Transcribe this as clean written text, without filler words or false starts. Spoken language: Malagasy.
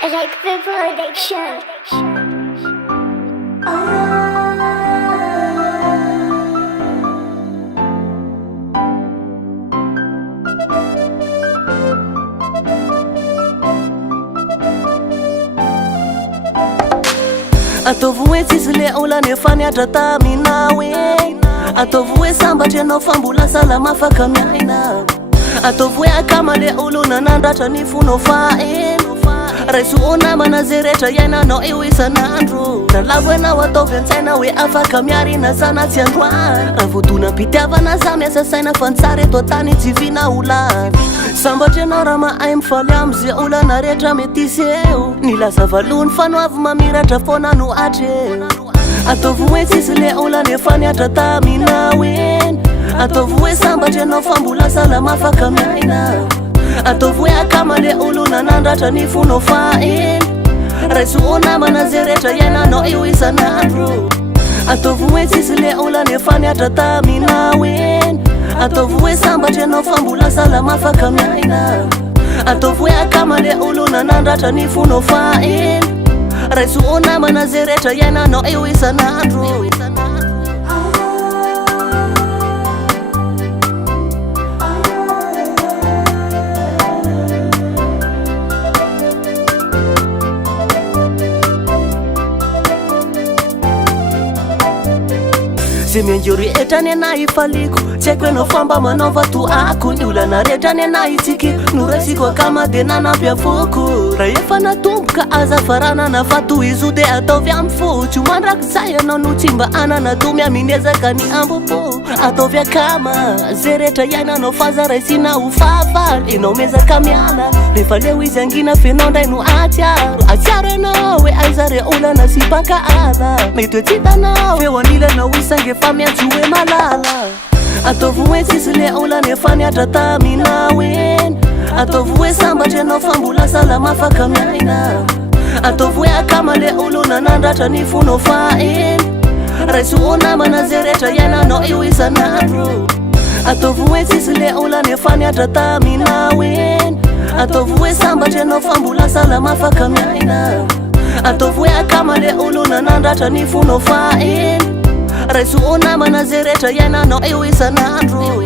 Like the production. Ataovy tsisy le ola nefa niatra taminaho e. Ataovy sambatry anao fa mbola salama afaka miaina. Ataovy akama le olo nanandratra ny fonao faeno. Raiso namana zay rehetra iainanao eo isan'andro. Nalavo ianao ataovy an-tsaina hoe afaka miarina sana tsy androany. Raha voadonam-pitiavana za miasa saina fa nitsara eto tany tsy vina olana. Sambatry anao raha mahay mifaly am'zay olana rehetra mety iseho. Nilaza valony fanoavy mamiratra foana no atre. Ataovy hoe tsisy le ola nefa niatra taminaho eny. Ataovy hoe sambatry anao fa mbola salama afaka miaina. Ataovy hoe akama le olo nanandratra ny fonao faeno. Raiso namana zay rehetra iainanao eo isan'andro. Ataovy hoe tsisy le ola nefa niatra taminaho eny. Ataovy hoe sambatry anao fa mbola salama afaka miaina. Ataovy hoe akama le olo nanandratra ny fonao faeno. Raiso namana zay rehetra iainanao eo isan'andro. Zay miangeo rehetra ny anahy faliko. Tsy haiko ianao famba manaova toako. Ny olana rehetra ny anahy tsiky. Noraisiko akama de nanampy avoko. Raha efa natomboka azafarana na fa toy izo de ataovy amy fo. Tsy mandrakizay ianao no tsy mba anana domy aminezaka ny ambopo. Ataovy akama zay rehetra iainanao fa zaraisina ho fahafaly. Enao mezaka miala rehefa leo izy angina fenao ndray no atsiaro. Atsiaro ianao hoe aiza re olana sy mpakaala. Mety hoe tsy hitanao feo anilanao isange fa miantso hoe malala. Ataovy hoe tsisy le ola nefa niatra taminaho eny. Ataovy hoe sambatry anao fa mbola salama afaka miaina. Ataovy hoe akama le olo nanandratra ny fonao faeno. Raiso namana zay rehetra iainanao eo isan'andro. Ataovy hoe tsisy le ola nefa niatra taminaho eny. Ataovy hoe sambatry anao fa mbola salama afaka miaina. Ataovy hoe akama le olo nanandratra ny fonao faeno. Raiso namana zay rehetra iainanao eo isan'andro.